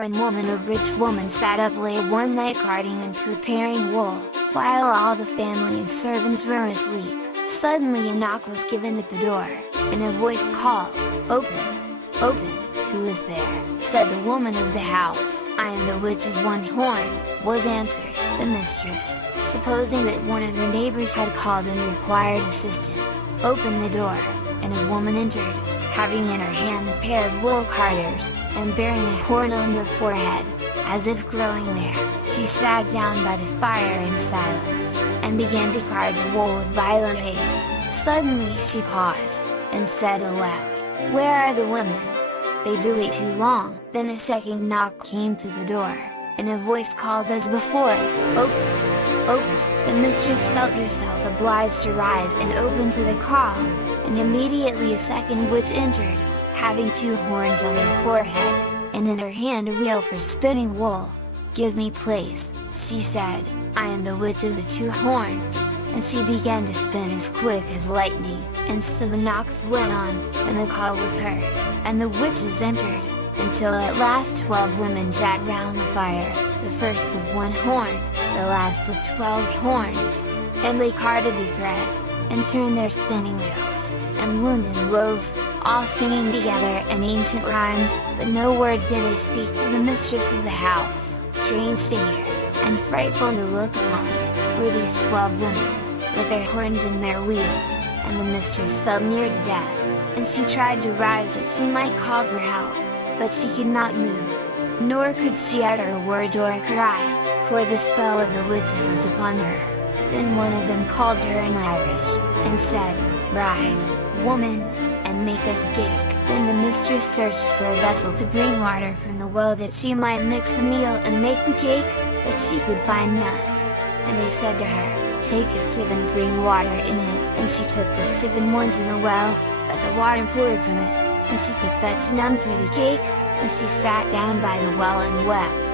foreign woman. A rich woman sat up late one night carding and preparing wool, while all the family and servants were asleep. Suddenly a knock was given at the door, and a voice called, "Open! Open! Who is there?" said the woman of the house. "I am the witch of one horn," was answered. The mistress, supposing that one of her neighbors had called and required assistance, opened the door, and a woman entered, having in her hand a pair of wool carders, and bearing a horn on her forehead, as if growing there. She sat down by the fire in silence, and began to card the wool with violent haste. Suddenly she paused, and said aloud, "Where are the women? They delay too long." Then a second knock came to the door, and a voice called as before, "Open! Open!" The mistress felt herself obliged to rise and open to the call, and immediately a second witch entered, having two horns on her forehead, and in her hand a wheel for spinning wool. "Give me place," she said, "I am the witch of the two horns," and she began to spin as quick as lightning, and so the knocks went on, and the call was heard, and the witches entered, until at last 12 women sat round the fire, the first with one horn, the last with 12 horns, and they carded the thread, and turned their spinning wheels, and wound and wove, all singing together an ancient rhyme, but no word did they speak to the mistress of the house. Strange to hear, and frightful to look upon, were these 12 women, with their horns and their wheels, and the mistress fell near to death, and she tried to rise that she might call for help, but she could not move, nor could she utter a word or a cry, for the spell of the witches was upon her. Then one of them called to her in Irish, and said, "Rise, woman, and make us a cake." Then the mistress searched for a vessel to bring water from the well that she might mix the meal and make the cake, but she could find none. And they said to her, "Take a sieve and bring water in it." And she took the sieve and went to the well, but the water poured from it, and she could fetch none for the cake, and she sat down by the well and wept.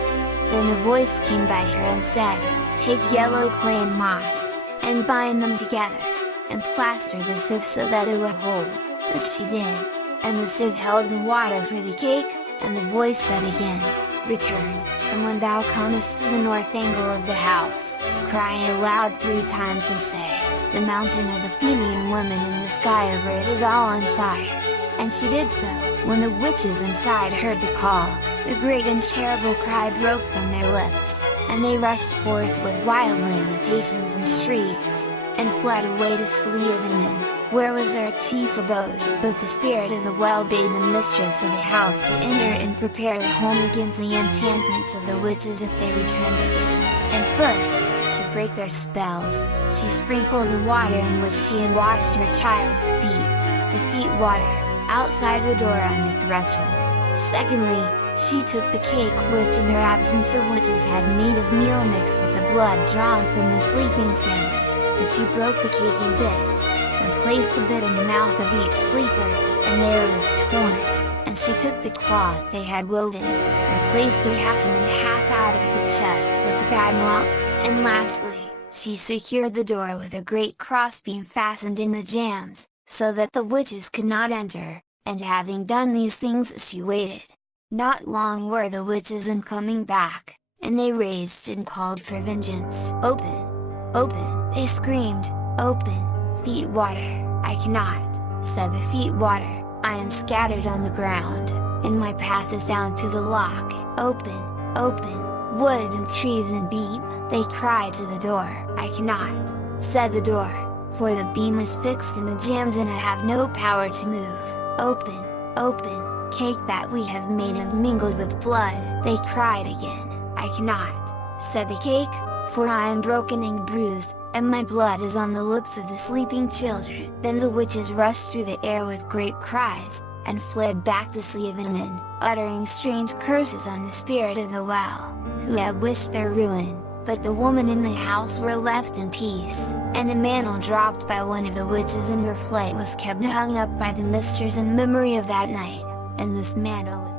Then a voice came by her and said, "Take yellow clay and moss, and bind them together, and plaster the sieve so that it will hold." This she did, and the sieve held the water for the cake, and the voice said again, "Return, and when thou comest to the north angle of the house, cry aloud 3 times and say, 'The mountain of the Fenian women in the sky over it is all on fire.'" And she did so. When the witches inside heard the call, a great and terrible cry broke from their lips, and they rushed forth with wild lamentations and shrieks, and fled away to Slievenamon, where was their chief abode. But the spirit of the well bade the mistress of the house to enter and prepare a home against the enchantments of the witches if they returned again. And first, to break their spells, she sprinkled the water in which she had washed her child's feet, the feet water, outside the door on the threshold. Secondly, she took the cake which in her absence the witches had made of meal mixed with the blood drawn from the sleeping family, and she broke the cake in bits, and placed a bit in the mouth of each sleeper, and there it was torn. And she took the cloth they had woven, and placed it half in and half out of the chest with the padlock, and lastly, she secured the door with a great crossbeam fastened in the jambs, so that the witches could not enter, and having done these things she waited. Not long were the witches in coming back, and they raged and called for vengeance. "Open! Open!" they screamed, "Open, feet water!" "I cannot," said the feet water, "I am scattered on the ground, and my path is down to the lock." "Open! Open, wood and trees and beam!" they cried to the door. "I cannot," said the door, "for the beam is fixed in the jambs and I have no power to move." "Open! Open, cake that we have made and mingled with blood!" they cried again. "I cannot," said the cake, "for I am broken and bruised, and my blood is on the lips of the sleeping children." Then the witches rushed through the air with great cries, and fled back to Slievenamon, uttering strange curses on the spirit of the well, who had wished their ruin. But the woman in the house were left in peace, and a mantle dropped by one of the witches in her flight was kept hung up by the mistress in memory of that night, and this mantle was